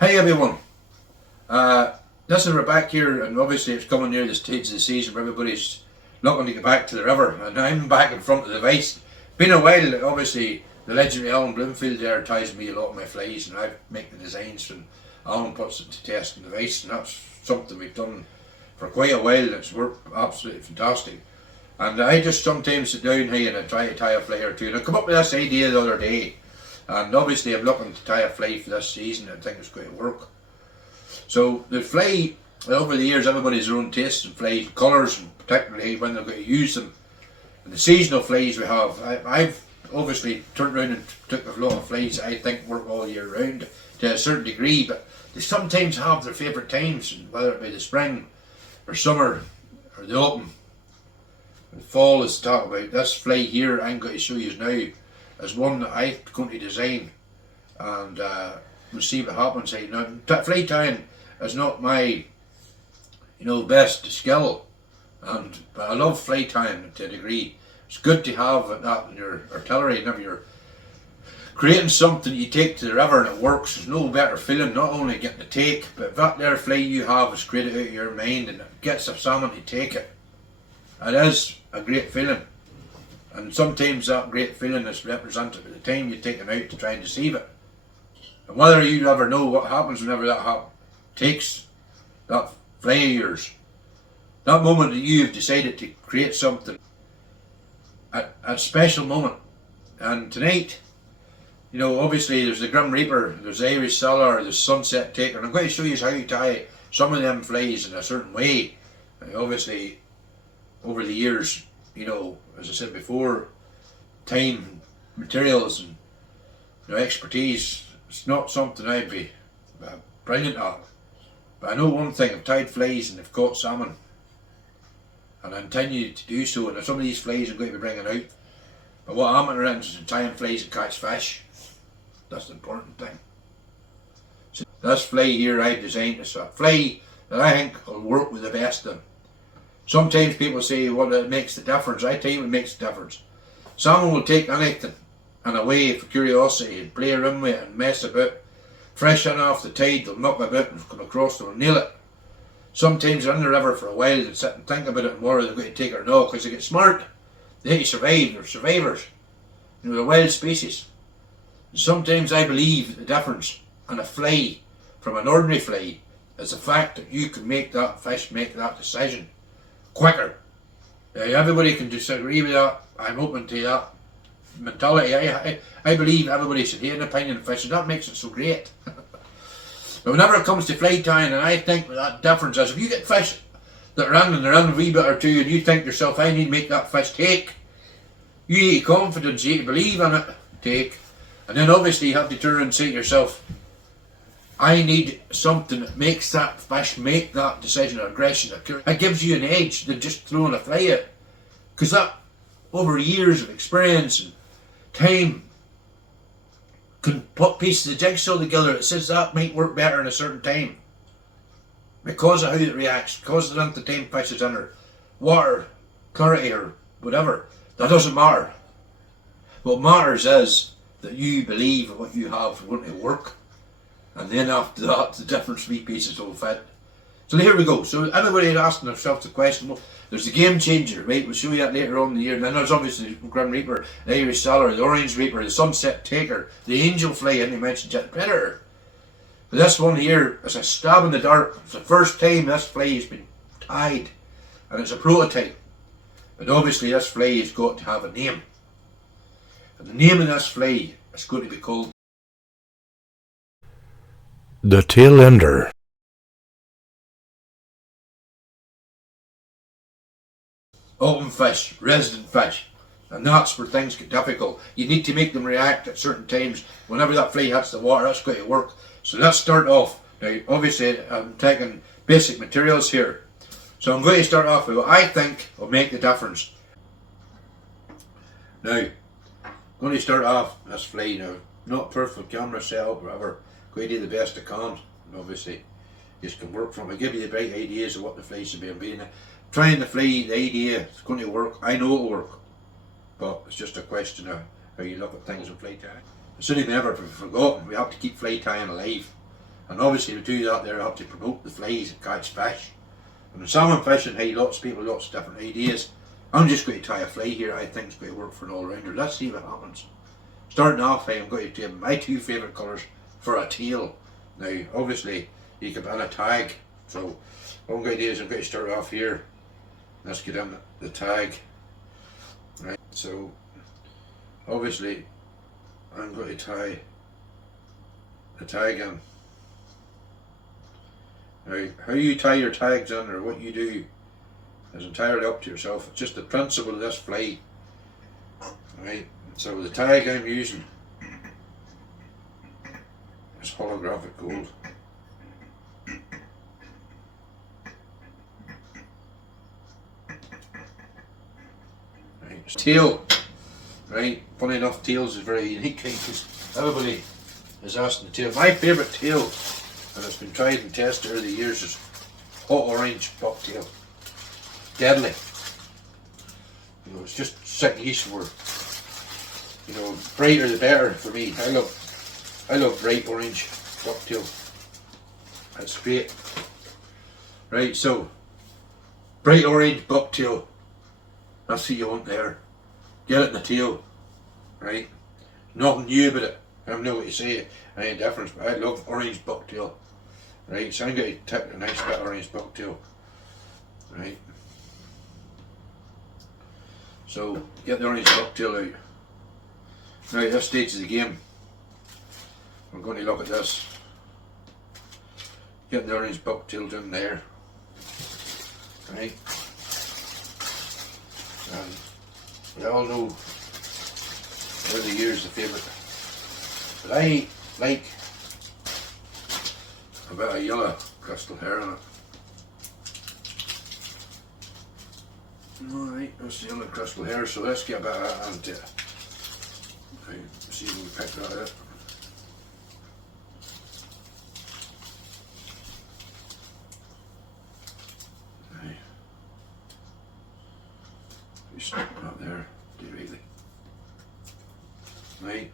Hey everyone, listen, we're back here, and obviously it's coming near the stage of the season where everybody's looking to get back to the river, and I'm back in front of the vice. Been a while. Obviously the legendary Alan Bloomfield there ties me a lot of my flies, and I make the designs, and Alan puts it to test in the vice, and that's something we've done for quite a while. It's worked absolutely fantastic, and I just sometimes sit down here and I try to tie a fly or two, and I come up with this idea the other day. And obviously I'm looking to tie a fly for this season. I think it's going to work. So the fly, over the years, everybody's their own tastes in fly colours, and particularly when they're going to use them. And the seasonal flies we have, I've obviously turned around and took a lot of flies that I think work all year round to a certain degree, but they sometimes have their favourite times, whether it be the spring or summer or the autumn. The fall is talked about. This fly here I'm going to show you now is one that I'm going to design, and we'll see what happens. Now, fly tying is not my, best skill, but I love fly tying to a degree. It's good to have that in your artillery. Whenever you're creating something you take to the river and it works, there's no better feeling. Not only getting to take, but if that there fly you have is created out of your mind and it gets a salmon to take it, it is a great feeling. And sometimes that great feeling is represented by the time you're taken out to try and deceive it. And whether you ever know what happens whenever that takes that fly of yours, that moment that you've decided to create something, a special moment. And tonight, obviously there's the Grim Reaper, there's the Irish Sailor, there's Sunset Taker, and I'm going to show you how you tie some of them flies in a certain way. And obviously, over the years, as I said before, time, materials, and expertise, it's not something I'd be brilliant at. But I know one thing: I've tied flies and I've caught salmon, and I continue to do so. And some of these flies I'm going to be bringing out. But what I'm interested in tying flies and catch fish. That's the important thing. So this fly here I designed is a fly that I think will work with the best of them. Sometimes people say, well, it makes the difference. I tell you what makes the difference. Salmon will take anything and away for curiosity and play around with it and mess about. Fresh in off the tide, they'll knock about and come across, they'll nail it. Sometimes they're in the river for a while and sit and think about it and whether they're going to take it or not, because they get smart. They hate to survive, they're survivors. They're wild species. And sometimes I believe the difference in a fly from an ordinary fly is the fact that you can make that fish make that decision quicker. Everybody can disagree with that. I'm open to that mentality. I believe everybody should hear an opinion of fishing. That makes it so great. But whenever it comes to fly tying, and I think that difference is, if you get fish that are in and they're in a wee bit or two, and you think to yourself, I need to make that fish take, you need confidence, you need to believe in it, take. And then obviously you have to turn around and say to yourself, I need something that makes that fish make that decision or aggression. That gives you an edge than just throwing a fly out. Because that, over years of experience and time, can put pieces of jigsaw together that says that might work better in a certain time. Because of how it reacts, because of the length of time fish is under water, clarity or whatever. That doesn't matter. What matters is that you believe what you have going to work. And then after that, the different three pieces will fit. So here we go. So everybody is asking themselves the question, well, there's the Game Changer, right? We'll show you that later on in the year. And then there's obviously the Grim Reaper, the Irish Sailor, the Orange Reaper, the Sunset Taker, the Angel Fly, and they mentioned Jet Predator. But this one here is a stab in the dark. It's the first time this fly has been tied. And it's a prototype. And obviously this fly has got to have a name. And the name of this fly is going to be called The Tail Ender. autumn fish, resident fish. And that's where things get difficult. You need to make them react at certain times. Whenever that fly hits the water, that's going to work. So let's start off. Now, obviously, I'm taking basic materials here. So I'm going to start off with what I think will make the difference. Now, I'm going to start off this fly now. Not perfect camera setup or whatever. Going to do the best I can. And obviously, you can work from. I give you the bright ideas of what the fly should be being. Trying the fly, the idea, it's going to work. I know it'll work. But it's just a question of how you look at things in fly tying. As soon as we never forgotten, we have to keep fly tying alive. And obviously to do that there I have to promote the flies and catch fish. And in salmon fishing, hey, lots of people, lots of different ideas. I'm just going to try a fly here. I think it's going to work for an all-rounder. Let's see what happens. Starting off, hey, I'm going to do my two favourite colours for a tail. Now, obviously, you can put in a tag. So, what I'm going to do is I'm going to start off here. Let's get in the tag. Right, so, obviously, I'm going to tie the tag in. Now, how you tie your tags in or what you do is entirely up to yourself. It's just the principle of this fly. Right, so the tag I'm using is holographic gold. Right, tail. Right, funny enough, tails is very unique because everybody is asking the tail. My favourite tail, and it's been tried and tested over the years, is hot orange bucktail. Deadly. You know, it's just sick yeast for, you know, brighter the better for me. I love bright orange bucktail. That's great. Right, so bright orange bucktail. That's what you want there. Get it in the tail. Right? Nothing new about it. I don't know what you say, any difference, but I love orange bucktail. Right, so I'm going to take a nice bit of orange bucktail. Right. So get the orange bucktail out. Now at this stage of the game, we're going to look at this. Get the orange bucktail in there. Right. And we all know over the years the favourite. But I like a bit of yellow crystal hair on it. Alright, that's the yellow crystal hair, so let's get a bit of that into it. Right, see if we can pick that up. Right. We stick that there, directly. Right.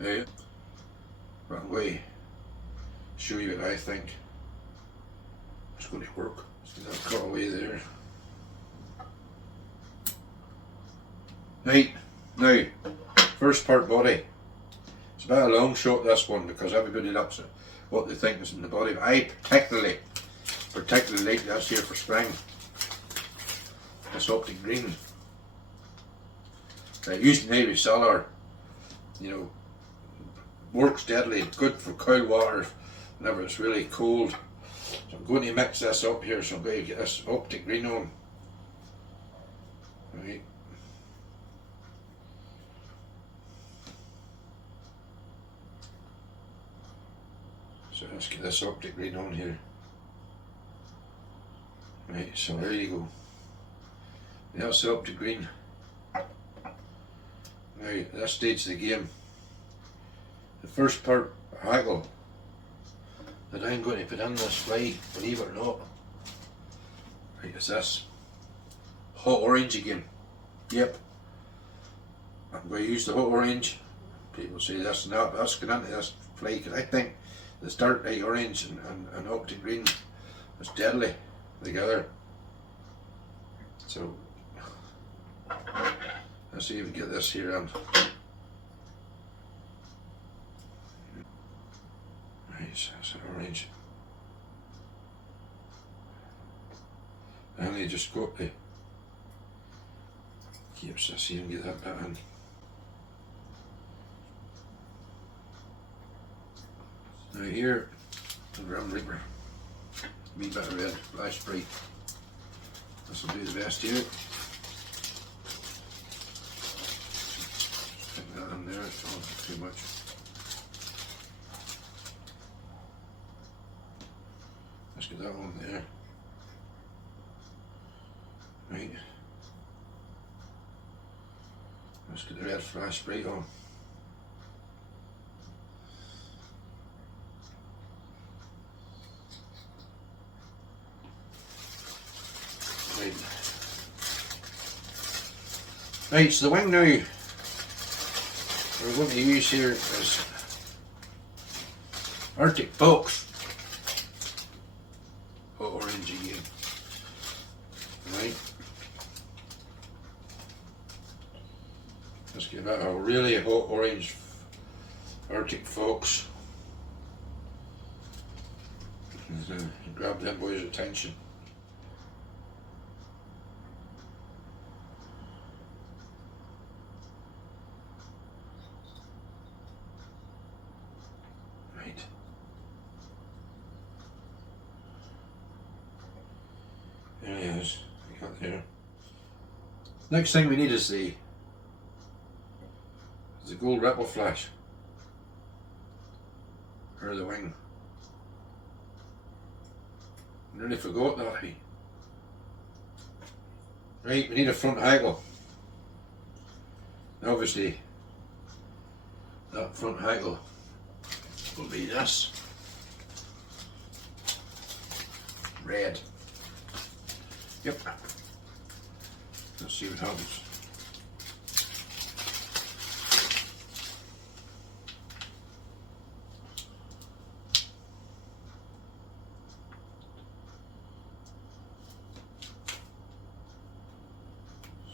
Right. But I'm going to show you what I think it's going to work. So that cut away there. Right, now, first part body. It's about a long shot this one because everybody looks at what they think is in the body. But I particularly like this here for spring. This optic green. Used in Irish cellar, you know, works deadly, good for cold water whenever it's really cold. So I'm going to mix this up here, so I'm going to get this optic green on. Right. So let's get this optic green on here. Right, so there you go. That's the optic green. Now, at this stage of the game, the first part haggle that I'm going to put in this fly, believe it or not, right, is this hot orange again. Yep, I'm going to use the hot orange. People say this and that, but that's going into this fly because I think this dark light orange and optic green is deadly together. So let's see if we get this here on. Right, so that's an orange. And you just go up the keeps this here and get that bit in. Now here, the Grim Reaper, wee bit of red flash bright. This will do the best here. Stick that in there, it's not too much. Let's get that one there. Right. Let's get the red flash bright on. Right, so the wing now we're going to use here is Arctic folks. Hot orange again. Right. Let's give that a really hot orange Arctic folks. Grab them boys' attention. Right. There he is. We got there. Next thing we need is the gold ripple flash. Or the wing. Nearly forgot that. Right, we need a front haggle. Now obviously that front haggle will be this. Red. Yep. Let's see what happens.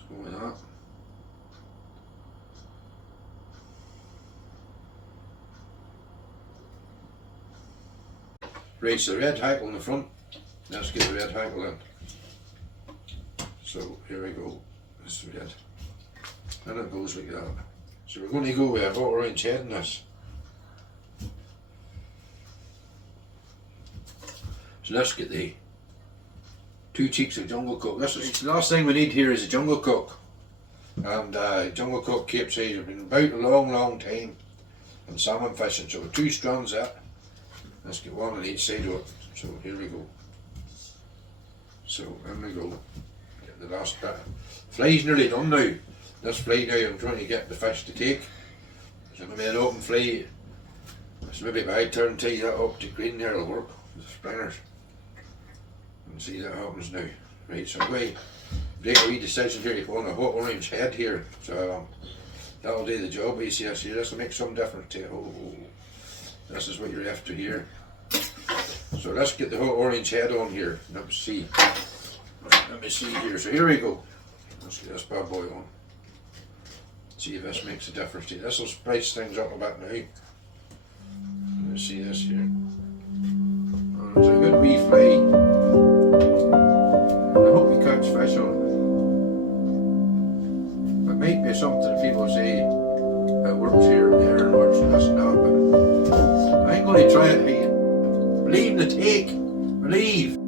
With that. Right, so the red hackle in the front. Let's get the red hackle in. So here we go. This is red. And it goes like that. So we're going to go with a hot orange head in this. So let's get the 2 cheeks of jungle cook. This is the last thing we need here is a jungle cook. And jungle cook Cape size. I've been about a long time on salmon fishing. So 2 strands of it. Let's get one on each side of it. So here we go. So in we go. Get the last bit. Fly's nearly done now. This fly now I'm trying to get the fish to take. So maybe an open fly. So maybe if I turn tie that up to green there it'll work with the springers. And see that happens now. Right, so I'm going to make a wee decision here to go on a hot orange head here. So that'll do the job. You see, this will make some difference to it. Oh, this is what you're after here. So let's get the hot orange head on here. Let me see. Let me see here. So here we go. Let's get this bad boy on. See if this makes a difference to you. This will spice things up a bit now. Let's see this here. Oh, there's a good wee fly. I hope you catch fish on it. It might be something people say it works here and there and works and this and that, but I ain't going to try it here. Believe in the take. Believe.